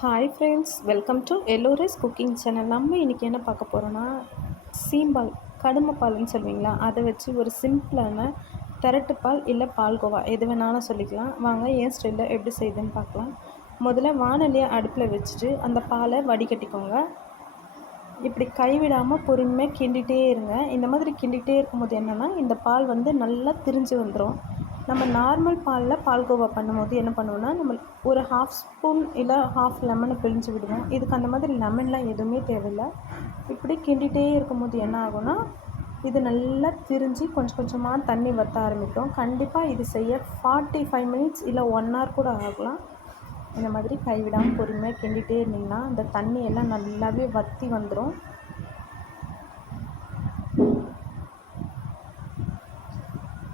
Hi friends welcome to Ellora's cooking channel நம்ம இன்றைக்கி என்ன பார்க்க போகிறோன்னா சீம்பால் கடுமைப்பால்னு சொல்லுவீங்களா? அதை வச்சு ஒரு சிம்பிளான திரட்டுப்பால் இல்லை பால்கோவா எது வேணாலும் சொல்லிக்கலாம். வாங்க ஏன் ஸ்டைலில் எப்படி செய்யுதுன்னு பார்க்கலாம். முதல்ல வானொலியை அடுப்பில் வச்சுட்டு அந்த பாலை வடிகட்டிக்கோங்க. இப்படி கைவிடாமல் பொறுமையாக கிண்டிகிட்டே இருங்க. இந்த மாதிரி கிண்டிகிட்டே இருக்கும்போது என்னென்னா இந்த பால் வந்து நல்லா திரிஞ்சு வந்துடும் நம்ம நார்மல் பாலில் பால்கோவா பண்ணும்போது என்ன பண்ணுவோம்னா நம்ம ஒரு ஹாஃப் ஸ்பூன் இல்லை ஹாஃப் லெமனை பிழிஞ்சு விடுவோம். இதுக்கு அந்த மாதிரி லெமன்லாம் எதுவுமே தேவையில்லை. இப்படி கிண்டிகிட்டே இருக்கும்போது என்ன ஆகும்னா இது நல்லா திரிஞ்சு கொஞ்சம் கொஞ்சமாக தண்ணி வற்ற ஆரம்பிக்கும். கண்டிப்பாக இது செய்ய ஃபார்ட்டி ஃபைவ் மினிட்ஸ் இல்லை ஒன் ஹவர் கூட ஆகலாம். இந்த மாதிரி கைவிடாமல் பொறுமையாக கிண்டிகிட்டே இருந்திங்கன்னா அந்த தண்ணி எல்லாம் நல்லாவே வற்றி வந்துடும்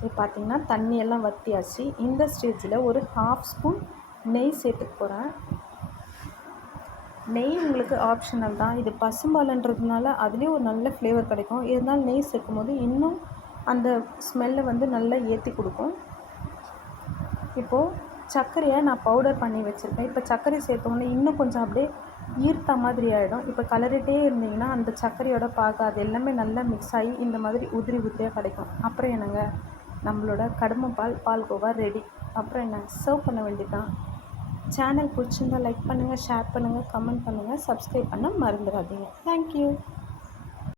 இப்போ பார்த்திங்கன்னா தண்ணியெல்லாம் வற்றியாச்சு இந்த ஸ்டேஜில் ஒரு ஹாஃப் ஸ்பூன் நெய் சேர்த்துக்க போகிறேன் நெய் உங்களுக்கு ஆப்ஷனல் தான். இது பசும்பாலுன்றதுனால அதுலேயும் ஒரு நல்ல ஃப்ளேவர் கிடைக்கும். இருந்தாலும் நெய் சேர்க்கும் போது இன்னும் அந்த ஸ்மெல்லை வந்து நல்லா ஏற்றி கொடுக்கும். இப்போது சர்க்கரையை நான் பவுடர் பண்ணி வச்சுருக்கேன். இப்போ சர்க்கரை சேர்த்தோன்னே இன்னும் கொஞ்சம் அப்படியே ஈர்த்த மாதிரி ஆகிடும் இப்போ கலரிட்டே இருந்தீங்கன்னா அந்த சர்க்கரையோட பார்க்க அது எல்லாமே நல்லா மிக்ஸ் ஆகி இந்த மாதிரி உதிரி உதிரியாக கிடைக்கும். அப்புறம் என்னங்க? நம்மளோட கடுமை பால் பால்கோவா ரெடி அப்புறம் என்ன? சர்வ் பண்ண வேண்டியதான் சேனல் பிடிச்சிருந்தா லைக் பண்ணுங்கள் ஷேர் பண்ணுங்கள் கமெண்ட் பண்ணுங்கள் சப்ஸ்கிரைப் பண்ண மறந்துடாதீங்க. தேங்க்யூ